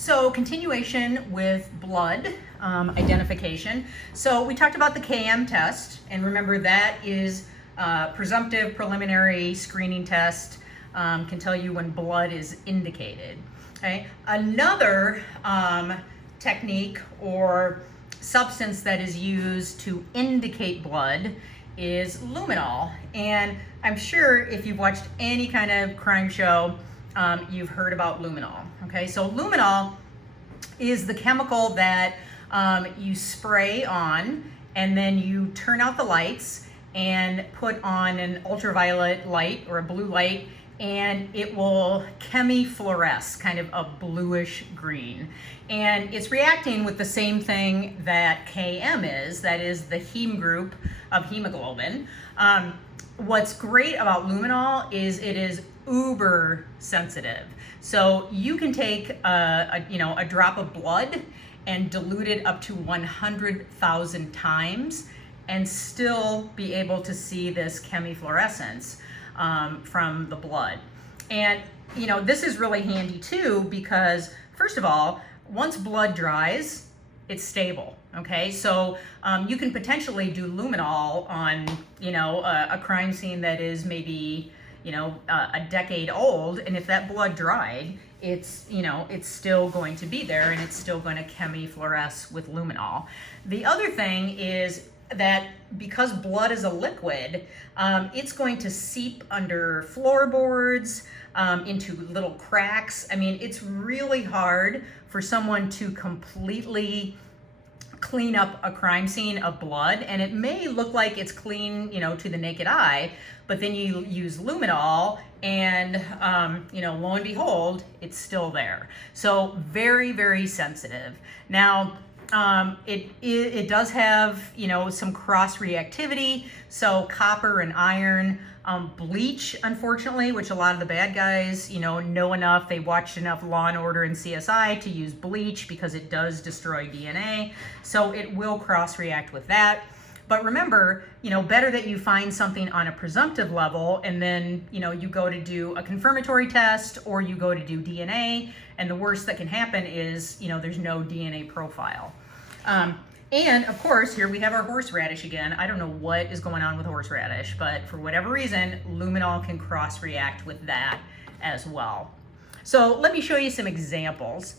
So continuation with blood identification. So we talked about the KM test, and remember that is presumptive preliminary screening test, can tell you when blood is indicated. Okay. Another technique or substance that is used to indicate blood is luminol. And I'm sure if you've watched any kind of crime show, you've heard about luminol. Okay, so luminol is the chemical that you spray on, and then you turn out the lights and put on an ultraviolet light or a blue light, and it will chemifluoresce, kind of a bluish green. And it's reacting with the same thing that KM is, that is the heme group of hemoglobin. What's great about luminol is it is uber sensitive. So you can take a drop of blood and dilute it up to 100,000 times and still be able to see this chemifluorescence from the blood. And this is really handy too, because first of all, once blood dries, it's stable. Okay, so you can potentially do luminol on a crime scene that is maybe a decade old, and if that blood dried, it's still going to be there, and it's still going to chemifluoresce with luminol. The other thing is that because blood is a liquid, it's going to seep under floorboards, into little cracks. I mean, it's really hard for someone to completely clean up a crime scene of blood, and it may look like it's clean, to the naked eye, but then you use luminol and, lo and behold, it's still there. So very, very sensitive. Now, it does have, some cross reactivity. So copper and iron, bleach, unfortunately, which a lot of the bad guys, know enough. They watched enough Law and Order and CSI to use bleach because it does destroy DNA. So it will cross react with that. But remember, better that you find something on a presumptive level, and then, you go to do a confirmatory test, or you go to do DNA, and the worst that can happen is, there's no DNA profile. And of course, here we have our horseradish again. I don't know what is going on with horseradish, but for whatever reason, luminol can cross-react with that as well. So let me show you some examples.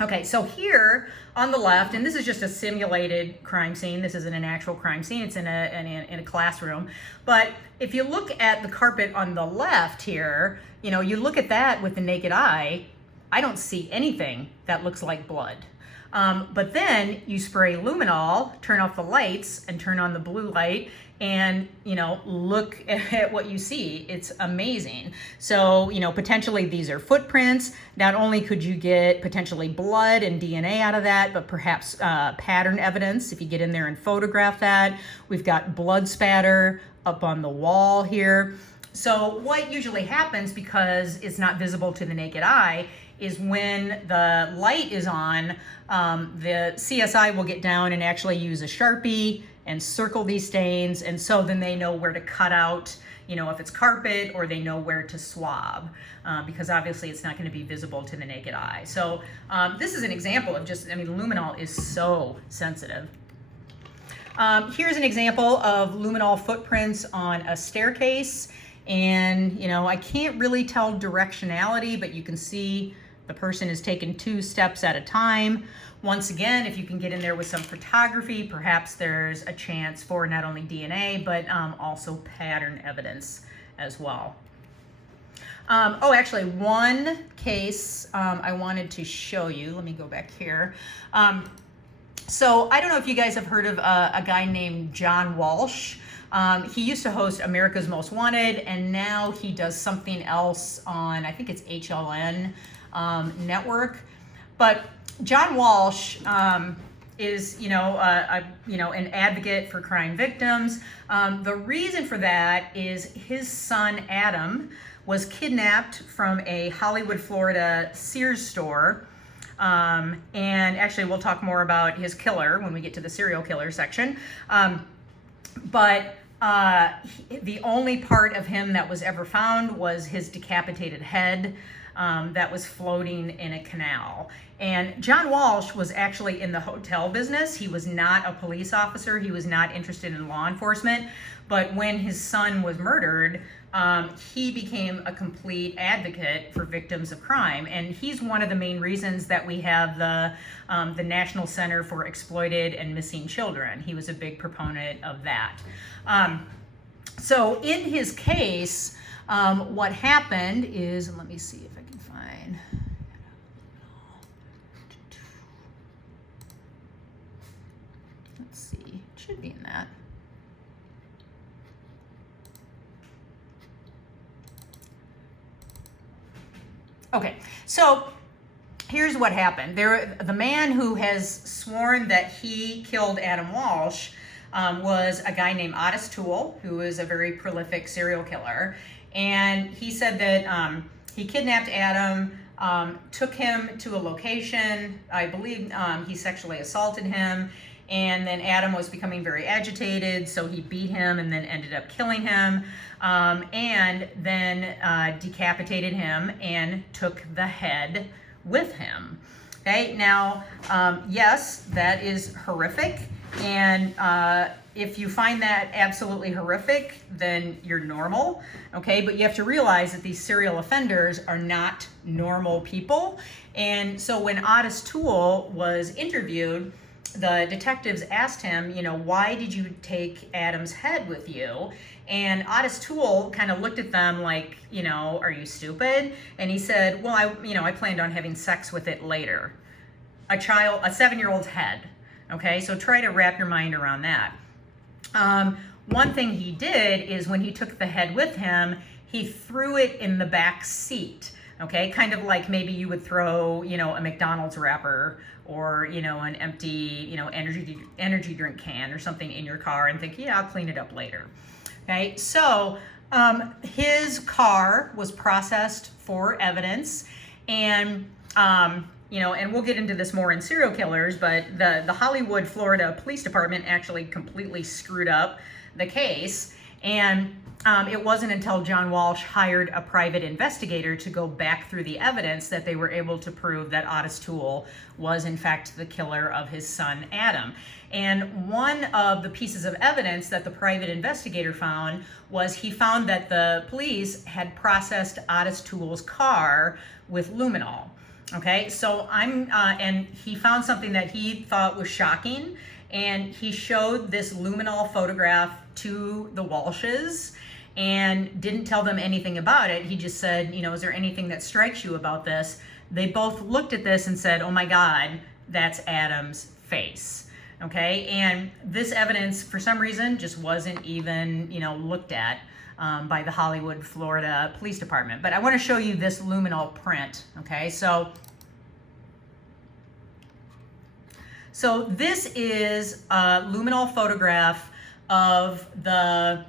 Okay, so here on the left, and this is just a simulated crime scene. This isn't an actual crime scene. It's in a classroom. But if you look at the carpet on the left here, you look at that with the naked eye, I don't see anything that looks like blood. But then you spray luminol, turn off the lights, and turn on the blue light, and look at what you see. It's amazing. So potentially these are footprints. Not only could you get potentially blood and DNA out of that, but perhaps pattern evidence if you get in there and photograph that. We've got blood spatter up on the wall here. So what usually happens, because it's not visible to the naked eye, is when the light is on, the CSI will get down and actually use a Sharpie and circle these stains, and so then they know where to cut out, if it's carpet, or they know where to swab, because obviously it's not going to be visible to the naked eye. So this is an example of luminol is so sensitive. Here's an example of luminol footprints on a staircase, and I can't really tell directionality, but you can see the person is taking 2 steps at a time. Once again, if you can get in there with some photography, perhaps there's a chance for not only DNA, but also pattern evidence as well. Actually, one case I wanted to show you. Let me go back here. So I don't know if you guys have heard of a guy named John Walsh. He used to host America's Most Wanted, and now he does something else on, I think it's HLN network. But John Walsh is, an advocate for crime victims. The reason for that is his son Adam was kidnapped from a Hollywood, Florida Sears store. And actually, we'll talk more about his killer when we get to the serial killer section. But the only part of him that was ever found was his decapitated head. that was floating in a canal. And John Walsh was actually in the hotel business. He was not a police officer. He was not interested in law enforcement. But when his son was murdered, he became a complete advocate for victims of crime. And he's one of the main reasons that we have the National Center for Exploited and Missing Children. He was a big proponent of that. So in his case, what happened is, and let me see if I can find, let's see, it should be in that. Okay, so here's what happened. The man who has sworn that he killed Adam Walsh was a guy named Otis Toole, who is a very prolific serial killer. And he said that he kidnapped Adam, took him to a location. I believe he sexually assaulted him. And then Adam was becoming very agitated, so he beat him and then ended up killing him. And then decapitated him and took the head with him. Okay, now, yes, that is horrific. And if you find that absolutely horrific, then you're normal, okay? But you have to realize that these serial offenders are not normal people. And so when Otis Toole was interviewed, the detectives asked him, you know, why did you take Adam's head with you? And Otis Toole kind of looked at them like, you know, are you stupid? And he said, well, I planned on having sex with it later. A 7-year-old's head. Okay, so try to wrap your mind around that. One thing he did is when he took the head with him, he threw it in the back seat. Okay, kind of like maybe you would throw, you know, a McDonald's wrapper or, you know, an empty, you know, energy drink can or something in your car and think, yeah, I'll clean it up later. Okay, so his car was processed for evidence, and you know, and we'll get into this more in serial killers, but the Hollywood, Florida Police Department actually completely screwed up the case. And it wasn't until John Walsh hired a private investigator to go back through the evidence that they were able to prove that Otis Toole was in fact the killer of his son, Adam. And one of the pieces of evidence that the private investigator found was he found that the police had processed Otis Toole's car with luminol. Okay, so and he found something that he thought was shocking, and he showed this luminol photograph to the Walshes and didn't tell them anything about it. He just said, you know, is there anything that strikes you about this? They both looked at this and said, oh my God, that's Adam's face. Okay, and this evidence, for some reason, just wasn't even, you know, looked at by the Hollywood, Florida Police Department. But I want to show you this luminol print, okay? So this is a luminol photograph of the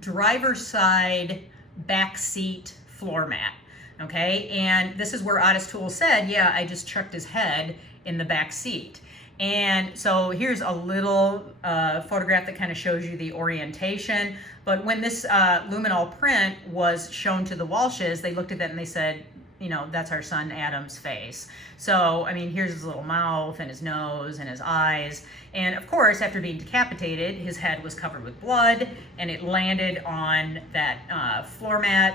driver's side back seat floor mat, okay? And this is where Otis Toole said, yeah, I just chucked his head in the back seat. And so here's a little photograph that kind of shows you the orientation. But when this luminol print was shown to the Walshes, they looked at that and they said, you know, that's our son Adam's face. So, I mean, here's his little mouth and his nose and his eyes. And of course, after being decapitated, his head was covered with blood and it landed on that floor mat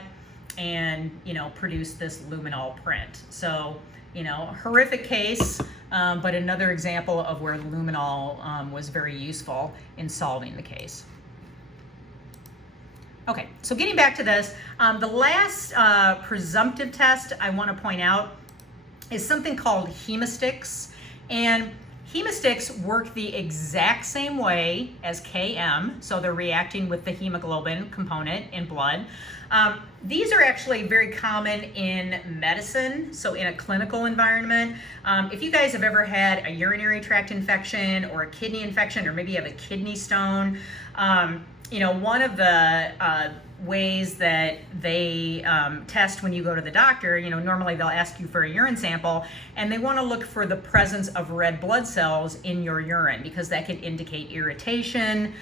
and, you know, produced this luminol print. So, you know, horrific case, but another example of where the luminol was very useful in solving the case. Okay, so getting back to this, the last presumptive test I want to point out is something called Hemasticks. And Hemasticks work the exact same way as KM, so they're reacting with the hemoglobin component in blood. These are actually very common in medicine, so in a clinical environment. If you guys have ever had a urinary tract infection or a kidney infection, or maybe you have a kidney stone, you know, one of the ways that they test when you go to the doctor, normally they'll ask you for a urine sample, and they want to look for the presence of red blood cells in your urine because that can indicate irritation,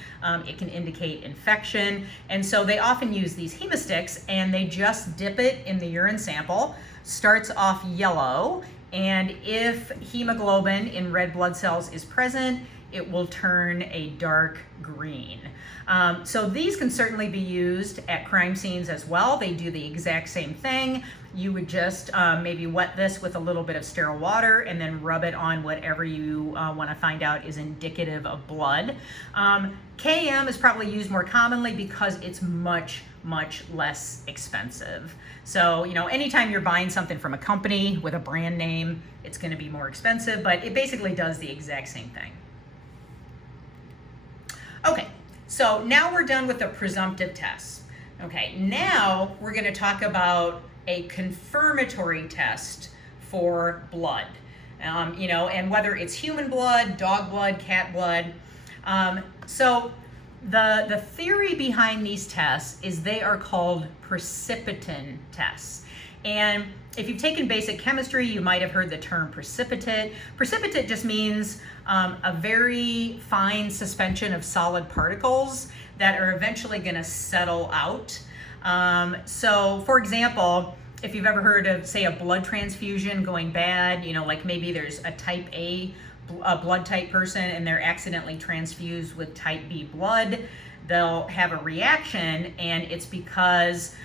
it can indicate infection, and so they often use these Hemasticks, and they just dip it in the urine sample. Starts off yellow, and if hemoglobin in red blood cells is present, it will turn a dark green. So these can certainly be used at crime scenes as well. They do the exact same thing. You would just maybe wet this with a little bit of sterile water and then rub it on whatever you want to find out is indicative of blood. KM is probably used more commonly because it's much less expensive. So, anytime you're buying something from a company with a brand name, it's going to be more expensive, but it basically does the exact same thing. Okay, so now we're done with the presumptive tests. Okay, now we're going to talk about a confirmatory test for blood. And whether it's human blood, dog blood, cat blood. So the theory behind these tests is they are called precipitation tests. And if you've taken basic chemistry, you might have heard the term precipitate. Precipitate just means a very fine suspension of solid particles that are eventually going to settle out. So, for example, if you've ever heard of, say, a blood transfusion going bad, like maybe there's a type A blood type person and they're accidentally transfused with type B blood, they'll have a reaction, and it's because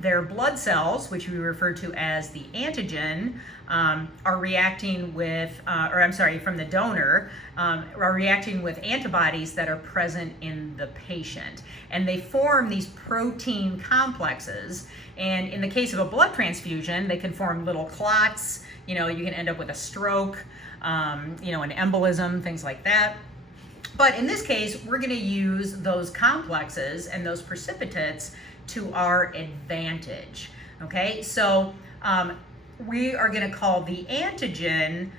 their blood cells, which we refer to as the antigen, are reacting with, from the donor, are reacting with antibodies that are present in the patient. And they form these protein complexes. And in the case of a blood transfusion, they can form little clots. You can end up with a stroke, an embolism, things like that. But in this case, we're going to use those complexes and those precipitates to our advantage. Okay, so we are going to call the antigen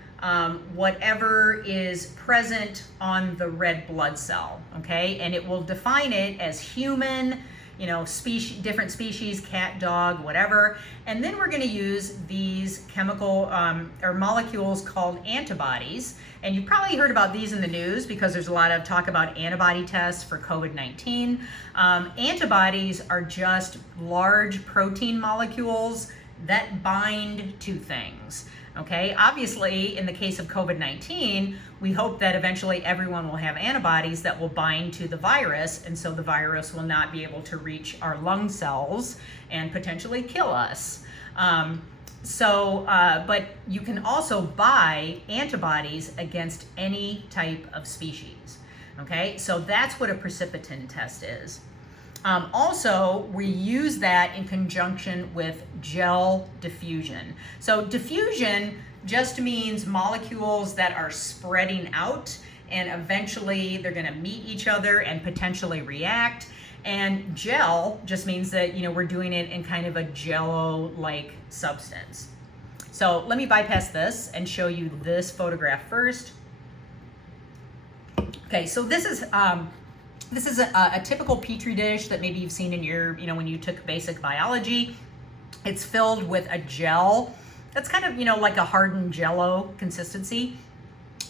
whatever is present on the red blood cell. Okay, and it will define it as human, different species, cat, dog, whatever. And then we're going to use these chemical or molecules called antibodies. And you've probably heard about these in the news because there's a lot of talk about antibody tests for COVID-19. Antibodies are just large protein molecules that bind to things. Okay, obviously, in the case of COVID-19, we hope that eventually everyone will have antibodies that will bind to the virus, and so the virus will not be able to reach our lung cells and potentially kill us. But you can also buy antibodies against any type of species. Okay, so that's what a precipitation test is. Also, we use that in conjunction with gel diffusion. So diffusion just means molecules that are spreading out, and eventually they're going to meet each other and potentially react. And gel just means that, we're doing it in kind of a jello-like substance. So let me bypass this and show you this photograph first. Okay, so this is a typical Petri dish that maybe you've seen in your, when you took basic biology. It's filled with a gel that's kind of, like a hardened jello consistency.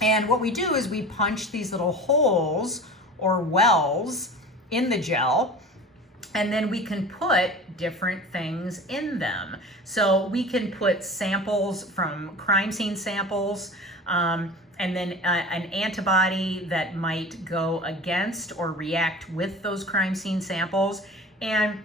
And what we do is we punch these little holes or wells in the gel, and then we can put different things in them. So we can put samples from crime scene samples, and then an antibody that might go against or react with those crime scene samples. And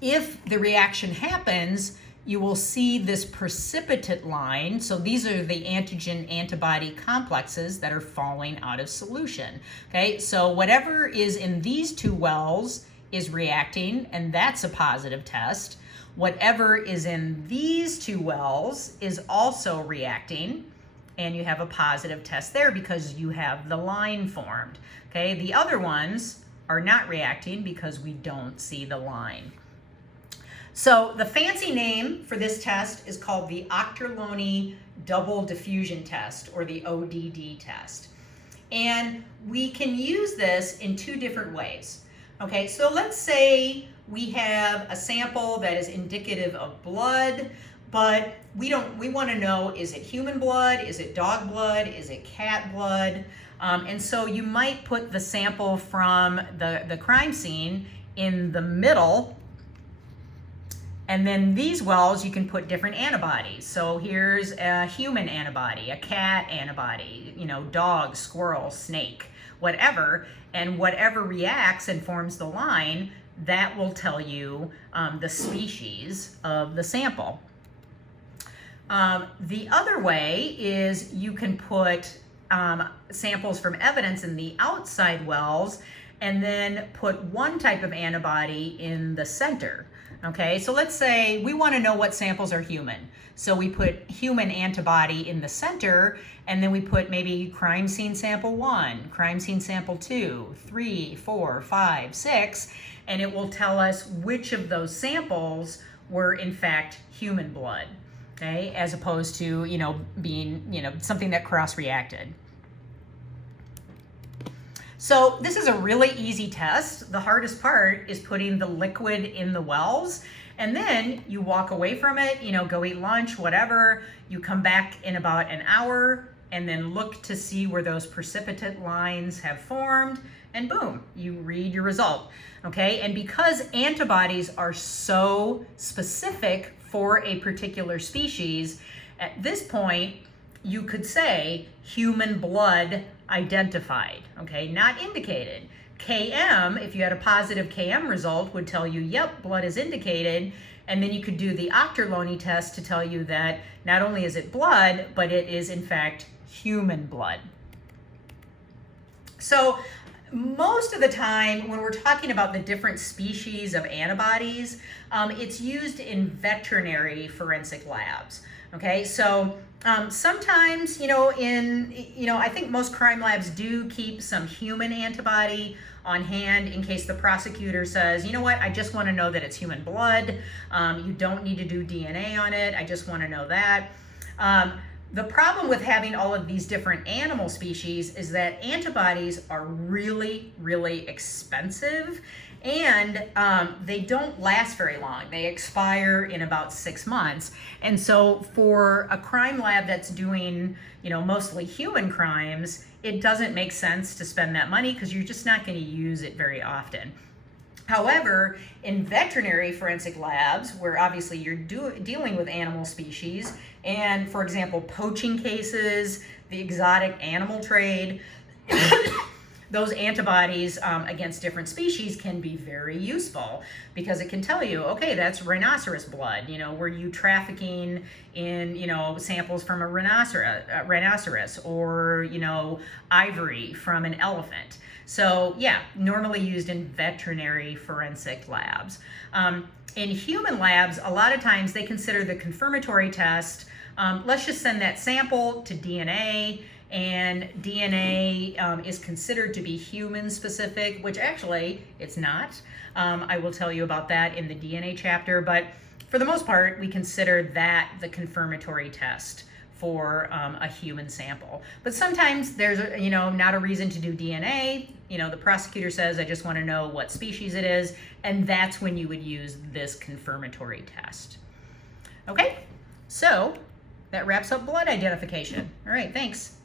if the reaction happens, you will see this precipitate line. So these are the antigen antibody complexes that are falling out of solution. Okay, so whatever is in these two wells is reacting, and that's a positive test. Whatever is in these two wells is also reacting, and you have a positive test there because you have the line formed. Okay, the other ones are not reacting because we don't see the line. So the fancy name for this test is called the Ochterlony Double Diffusion Test, or the ODD test. And we can use this in two different ways. Okay, so let's say we have a sample that is indicative of blood, but we want to know, is it human blood, is it dog blood, is it cat blood? And so you might put the sample from the crime scene in the middle, and then these wells you can put different antibodies. So here's a human antibody, a cat antibody, you know, dog, squirrel, snake, whatever, and whatever reacts and forms the line, that will tell you the species of the sample. The other way is you can put samples from evidence in the outside wells and then put one type of antibody in the center. Okay, so let's say we want to know what samples are human. So we put human antibody in the center, and then we put maybe crime scene sample 1, crime scene sample 2, 3, 4, 5, 6, and it will tell us which of those samples were in fact human blood, okay, as opposed to, you know, being, you know, something that cross-reacted. So this is a really easy test. The hardest part is putting the liquid in the wells, and then you walk away from it, you know, go eat lunch, whatever. You come back in about an hour and then look to see where those precipitate lines have formed, and boom, you read your result, okay? And because antibodies are so specific for a particular species, at this point, you could say human blood identified, okay, not indicated. KM, if you had a positive KM result, would tell you, yep, blood is indicated, and then you could do the Ochterlony test to tell you that not only is it blood, but it is in fact human blood. So most of the time when we're talking about the different species of antibodies, it's used in veterinary forensic labs. Okay, so sometimes, I think most crime labs do keep some human antibody on hand in case the prosecutor says, you know what, I just want to know that it's human blood. You don't need to do DNA on it. I just want to know that. The problem with having all of these different animal species is that antibodies are really, really expensive, and they don't last very long. They expire in about 6 months. And so for a crime lab that's doing, mostly human crimes, it doesn't make sense to spend that money because you're just not going to use it very often. However, in veterinary forensic labs, where obviously you're dealing with animal species, and for example, poaching cases, the exotic animal trade, those antibodies against different species can be very useful because it can tell you, okay, that's rhinoceros blood. Were you trafficking in, samples from a rhinoceros or, ivory from an elephant? So yeah, normally used in veterinary forensic labs. In human labs, a lot of times they consider the confirmatory test, let's just send that sample to DNA, and DNA is considered to be human specific, which actually it's not. I will tell you about that in the DNA chapter, but for the most part, we consider that the confirmatory test for a human sample. But sometimes there's, not a reason to do DNA. The prosecutor says, I just want to know what species it is, and that's when you would use this confirmatory test. Okay, so that wraps up blood identification. All right, thanks.